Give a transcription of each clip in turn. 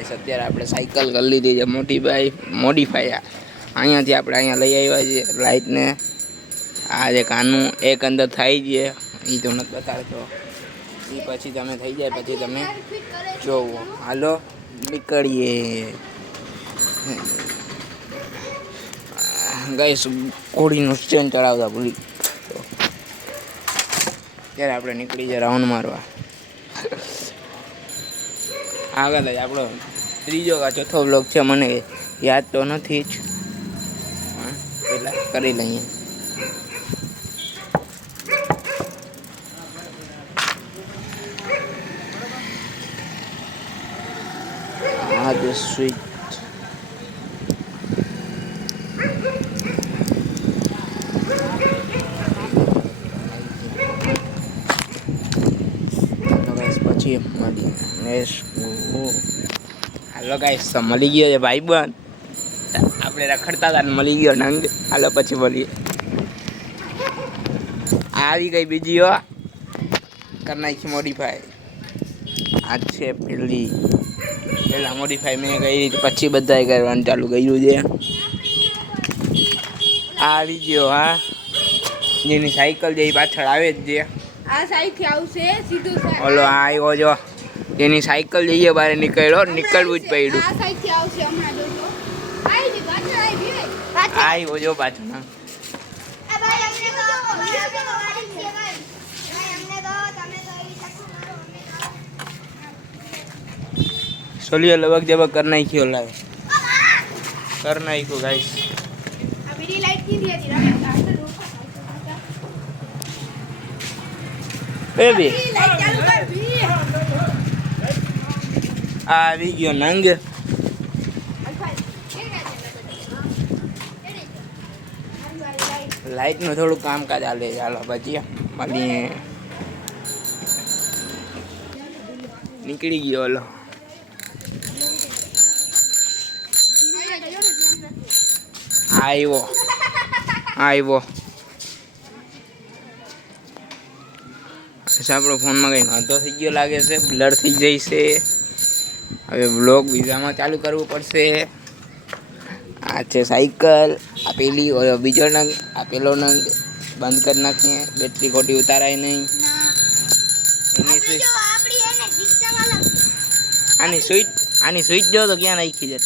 Guys અત્યારે આપણે cycle કરી લીધી છે મોડીફાઈ અહીંયાથી આપણે અહીંયા લઈ આવ્યા છીએ લાઇટને. આ જે કાનું એક અંદર થઈ છે એ તો નથી બતાડતો, એ પછી તમે થઈ જાય પછી તમે જોવો. હાલો નીકળીએ ગાઈસ. ઘોડીનું સ્ટેન્ડ ચડાવતા ભૂલી ત્યારે આપણે નીકળી જાય રાઉન્ડ મારવા. આગળ જ આપણો ત્રીજો કે ચોથો બ્લોગ છે, મને યાદ તો નથી જ, પેલા કરી લઈએ. આ ધ સ્વીટ પછી મળી. હાલો ગાઈસ મળી ગયો છે ભાઈ બંધ, આપણે રખડતા હતા મળી ગયો નંગ. હાલો પછી મળીએ. આવી ગઈ બીજી હો, કરી નાખી મોડીફાઈ. આ છે પહેલા મોડીફાઈ મેં કરી, પછી બધાએ કરવાનું ચાલુ કર્યું છે. આવી ગયો હા, જેની સાયકલ જે પાછળ આવે જ છે. આ સાઈડથી આવશે સીધું. ઓલો આવ્યો જો, એની સાયકલ જઈએ બહાર નીકળ્યો, નીકળવું જ પડ્યું. આ સાઈડથી આવશે હમણાં જોજો. આવી પાછળ આવી આવ્યો જો પાછળ. સોલિયો લબક જબક કરી નાખ્યો, લાવે કરી નાખ્યું ગાઈસ. આ બીડી લાઈટ કીધી હતી રમે બેબી લાઈટ ચાલુ કર ભી. આવી ગયો નંગ. લાઈટ નું થોડું કામકાજ હાલે. ચાલો પછી મળીએ. નીકળી ગયો ઓલો. આવ્યો આપણો ફોનમાં કંઈ વાંધો થઈ ગયો લાગે છે, બ્લર થઈ જાય છે. હવે બ્લોગ બીજામાં ચાલુ કરવું પડશે. આ છે સાયકલ, આ પેલી બીજો નંગ, આ પેલો નંગ બંધ કરી નાખીએ. બેટરી ખોટી ઉતારાય નહીં. આની સ્વિચ જો તો ક્યાં નાખી છે.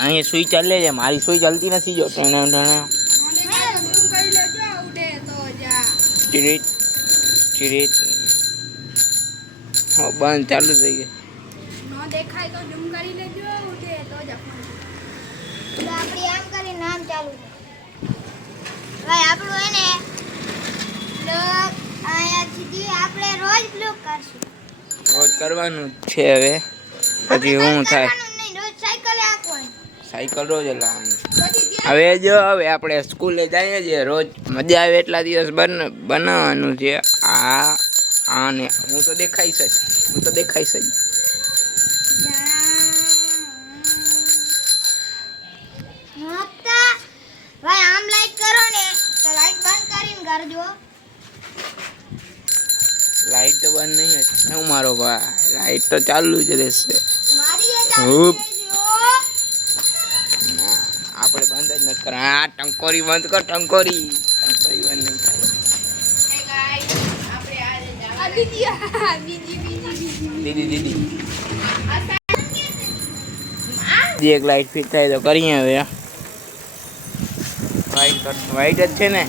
અહીંયા સુઈ ચાલે છે, મારી સુઈ ચાલતી નથી. જો બંધ ચાલુ થઈ ગઈ. નો દેખાય તો ઝૂમ કરી લેજો, ઉડે તો જ આપણી આમ કરી નામ ચાલુ છે ભાઈ આપણું. એને બ્લોગ આયા સુધી આપણે રોજ બ્લોગ કરશું. રોજ કરવાનું છે. હવે પછી શું થાય, સાયકલ રોજ લાવવાની. હવે જો હવે આપણે સ્કૂલે જઈએ છીએ રોજ, મજા આવે એટલા દિવસ બનાવવાનું છે. આને હું તો દેખાઈશ જ. ભાઈ આમ લાઈક કરો ને તો લાઈટ બંધ કરીને કરજો. લાઈટ તો બંધ નહીં જ હું મારો ભાઈ, લાઈટ તો ચાલુ જ રહેશે. આપણે બંધ જ નથી કર. આ ટંકોરી બંધ કર, ટંકોરી બંધ નહીં થાય. દીદી એક લાઈટ ફિટ થાય તો કરીએ. હવે વાઈટ જ છે ને,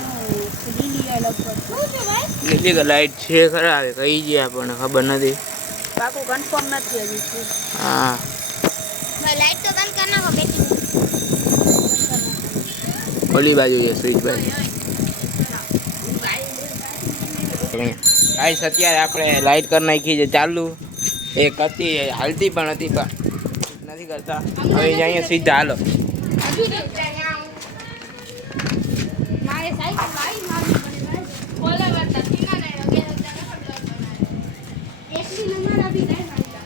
લીલી લાઈટ છે ખરા. હવે કઈ ગયા પણ ખબર નથી, પાકું કન્ફર્મ નથી હજી. હા લાઈટ તો બંધ કરી નાખો બેટી. ઓલી બાજુ છે સ્વિચ બાજુ. ગાઈસ અત્યારે આપણે લાઈટ કરી નાખી છે ચાલુ. એક હતી હાલતી પણ હતી પણ નથી કરતા. હવે અહીંયા સીધા હાલો.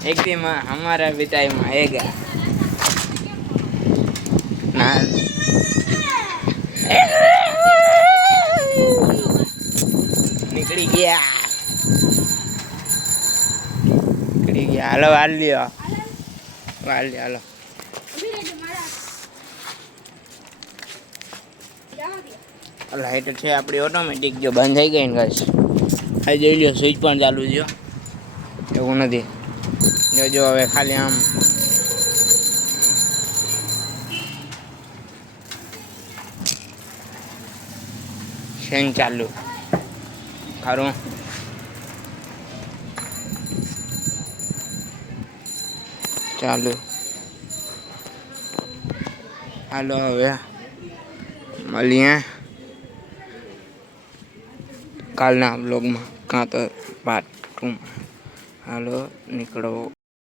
एक दिन हमारा भी टाइम आएगा ना. निकली गया હાલો વાર લ્યો વાર લ્યો હાલો ઊભી રહેજો મારા જવા દે. લાઈટ છે આપણી ઓટોમેટિક જો બંધ થઈ ગઈ ને ગાઈસ આ જોઈ લ્યો સ્વિચ પણ ચાલુ છે એવું નથી જો હવે ખાલી આમ ફેન ચાલુ ખરું ચાલુ હાલો હવે મળીએ કાલના બ્લોગમાં કાં તો પાર્ટ 2 હાલો નીકળો